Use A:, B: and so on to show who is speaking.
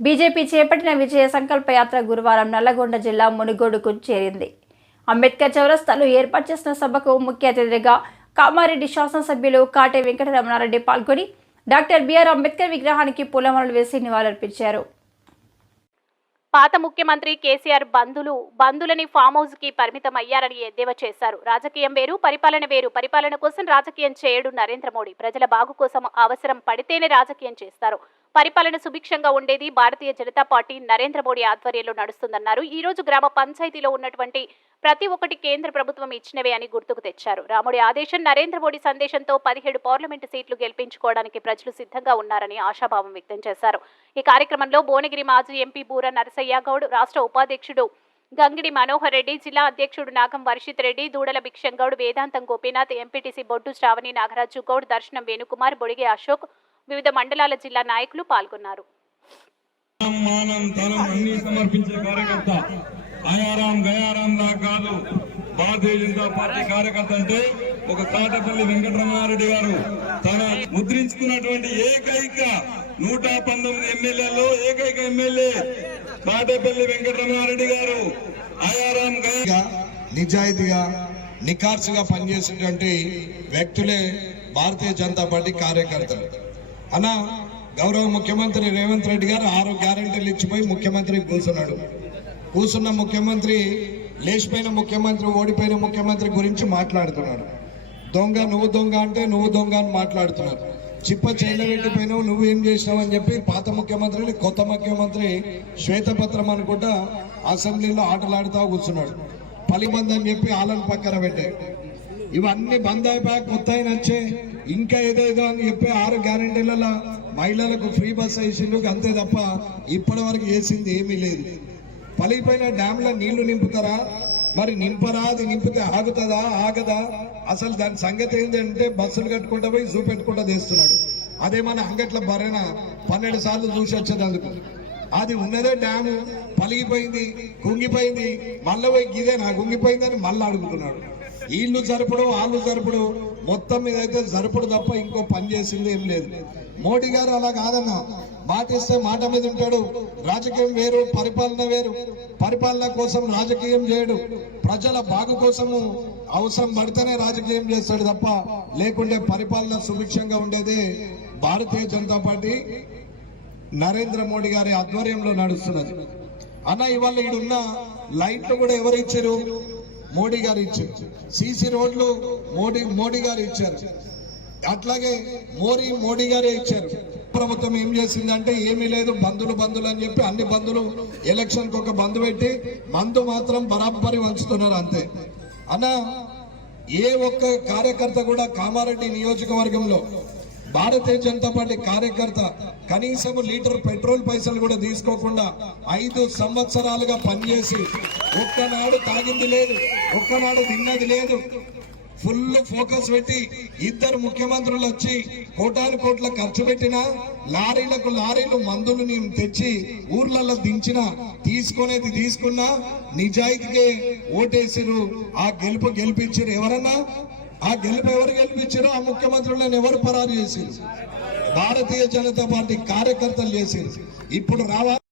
A: BJP చేపట్టిన విజయ సంకల్ప యాత్ర గురువారం నల్లగొండ జిల్లా మునుగోడుకు చేరింది. అంబేద్కర్ చౌరస్తాలో ఏర్పాటు చేసిన సభకు ముఖ్య అతిథిగా కామారెడ్డి శాసనసభ్యులు కాటే వెంకటరమణారెడ్డి పాల్గొని డాక్టర్ బిఆర్ అంబేద్కర్ విగ్రహానికి పూలమాలలు వేసి నివాళులర్పించారు.
B: పాత ముఖ్యమంత్రి కేసీఆర్ బంధులు బంధులని ఫామ్ హౌస్కి పరిమితం అయ్యారని ఎద్దేవా చేశారు. రాజకీయం వేరు పరిపాలన వేరు. పరిపాలన కోసం రాజకీయం చేయడు నరేంద్ర మోడీ. ప్రజల బాగు కోసం అవసరం పడితేనే రాజకీయం చేస్తారు. పరిపాలన సుభిక్షంగా ఉండేది భారతీయ జనతా పార్టీ నరేంద్ర మోడీ ఆధ్వర్యంలో నడుస్తుందన్నారు. ఈ రోజు గ్రామ పంచాయతీలో ఉన్నటువంటి ప్రతి ఒక్కటి కేంద్ర ప్రభుత్వం ఇచ్చినవే అని గుర్తుకు తెచ్చారు. రాముడి ఆదేశం నరేంద్ర మోడీ సందేశంతో పదిహేడు పార్లమెంటు సీట్లు గెలిపించుకోవడానికి ప్రజలు సిద్ధంగా ఉన్నారని ఆశాభావం వ్యక్తం చేశారు. ఈ కార్యక్రమంలో భువనగిరి మాజీ ఎంపీ బూర నరసయ్య గౌడ్ రాష్ట్ర ఉపాధ్యక్షుడు గంగిడి మనోహర్ రెడ్డి జిల్లా అధ్యక్షుడు నాగం వర్షిత్ రెడ్డి దూడల భిక్షంగౌడ్ వేదాంతం గోపీనాథ్ ఎంపీటీసీ బొడ్డు శ్రావణి నాగరాజు గౌడ్ దర్శనం వేణుకుమార్ బొడిగే అశోక్ వివిధ మండలాల జిల్లా నాయకులు పాల్గొన్నారు.
C: భారతీయ జనతా పార్టీ కార్యకర్త అంటే ఒక కాటపల్లి వెంకటరమారెడ్డి గారు. తన ముద్రించుకున్నటువంటి ఏకైక నూట పంతొమ్మిది ఎమ్మెల్యేలో ఏకైక ఎమ్మెల్యే కాటపల్లి వెంకటరమారెడ్డి గారు.
D: ఆయారాం నిజాయితీగా నిఖార్సుగా పనిచేసినటువంటి వ్యక్తులే భారతీయ జనతా పార్టీ కార్యకర్తలు. అన్న గౌరవ ముఖ్యమంత్రి రేవంత్ రెడ్డి గారు ఆరు గ్యారెంటీలు ఇచ్చిపోయి ముఖ్యమంత్రి కూర్చున్నాడు. కూర్చున్న ముఖ్యమంత్రి లేచిపోయిన ముఖ్యమంత్రి ఓడిపోయిన ముఖ్యమంత్రి గురించి మాట్లాడుతున్నాడు. దొంగ నువ్వు దొంగ అంటే నువ్వు దొంగ అని మాట్లాడుతున్నారు చిప్ప చేయబెట్టిపోయినావు నువ్వు ఏం చేసినావు అని చెప్పి పాత ముఖ్యమంత్రిని కొత్త ముఖ్యమంత్రి శ్వేతపత్రం అనుకుంటా అసెంబ్లీలో ఆటలాడుతూ కూర్చున్నాడు. పలిమంది అని చెప్పి ఆలను పక్కన పెట్టాడు. ఇవన్నీ బంద్ అయిపోయాక కొత్త అయిన వచ్చే. ఇంకా ఏదేదో అని చెప్పి ఆరు గ్యారంటీలలో మహిళలకు ఫ్రీ బస్ వేసిండు అంతే తప్ప ఇప్పటి వరకు వేసింది ఏమీ లేదు. పలిగిపోయిన డ్యాంలో నీళ్ళు నింపుతారా? మరి నింపరా? అది నింపితే ఆగుతుందా? ఆగదా? అసలు దాని సంగతి ఏంటంటే బస్సులు కట్టుకుంటా పోయి జూ పెట్టుకుంటా అదే మన అంగట్ల బర్రెన పన్నెండు సార్లు చూసి వచ్చేదందుకు అది ఉన్నదే డ్యాము పలిగిపోయింది కుంగిపోయింది మళ్ళీ పోయి గిదేనా? కుంగిపోయిందని మళ్ళీ అడుగుతున్నాడు. వీళ్ళు జరుపుడు వాళ్ళు జరుపుడు. మొత్తం మీద అయితే జరుపుడు తప్ప ఇంకో పని చేసింది ఏం లేదు. మోడీ గారు అలా కాదన్న. మాట ఇస్తే మాట మీద ఉంటాడు. రాజకీయం వేరు పరిపాలన వేరు. పరిపాలన కోసం రాజకీయం చేయడు. ప్రజల బాగు కోసము అవసరం పడితేనే రాజకీయం చేస్తాడు తప్ప లేకుంటే పరిపాలన సుభిక్షంగా ఉండేదే భారతీయ జనతా పార్టీ నరేంద్ర మోడీ గారి ఆధ్వర్యంలో నడుస్తున్నది. అన్న ఇవాళ ఈడున్న లైట్లు కూడా ఎవరు ఇచ్చారు? మోడీ గారు ఇచ్చారు. సీసీ రోడ్లు మోడీ మోడీ గారు ఇచ్చారు. అట్లాగే మోరీ మోడీ గారే ఇచ్చారు. ప్రభుత్వం ఏం చేసిందంటే ఏమీ లేదు బంధులు బంధులు అని చెప్పి అన్ని బంధులు ఎలక్షన్కి ఒక బంధు పెట్టి మందు మాత్రం బరాబరి వంచుతున్నారు అంతే. అన్న ఏ ఒక్క కార్యకర్త కూడా కామారెడ్డి నియోజకవర్గంలో భారతీయ జనతా పార్టీ కార్యకర్త కనీసం లీటర్ పెట్రోల్ పైసలు కూడా తీసుకోకుండా ఐదు సంవత్సరాలుగా పనిచేసి ఒక్కనాడు తాగింది లేదు ఒక్కనాడు తిన్నది లేదు. ఫుల్ ఫోకస్ పెట్టి ఇద్దరు ముఖ్యమంత్రులు వచ్చి కోటాను కోట్ల ఖర్చు పెట్టిన లారీలకు లారీలు మందులు నేను తెచ్చి ఊర్లలో దించిన తీసుకునేది తీసుకున్నా నిజాయితీకే ఓటేసిరు ఆ గెలుపు గెలిపించారు ఎవరన్నా? ఆ గెలుపు ఎవరు గెలిపించారో ఆ ముఖ్యమంత్రులను ఎవరు పరారు చేసిరు భారతీయ జనతా పార్టీ కార్యకర్తలు చేసిరు ఇప్పుడు రావాలి.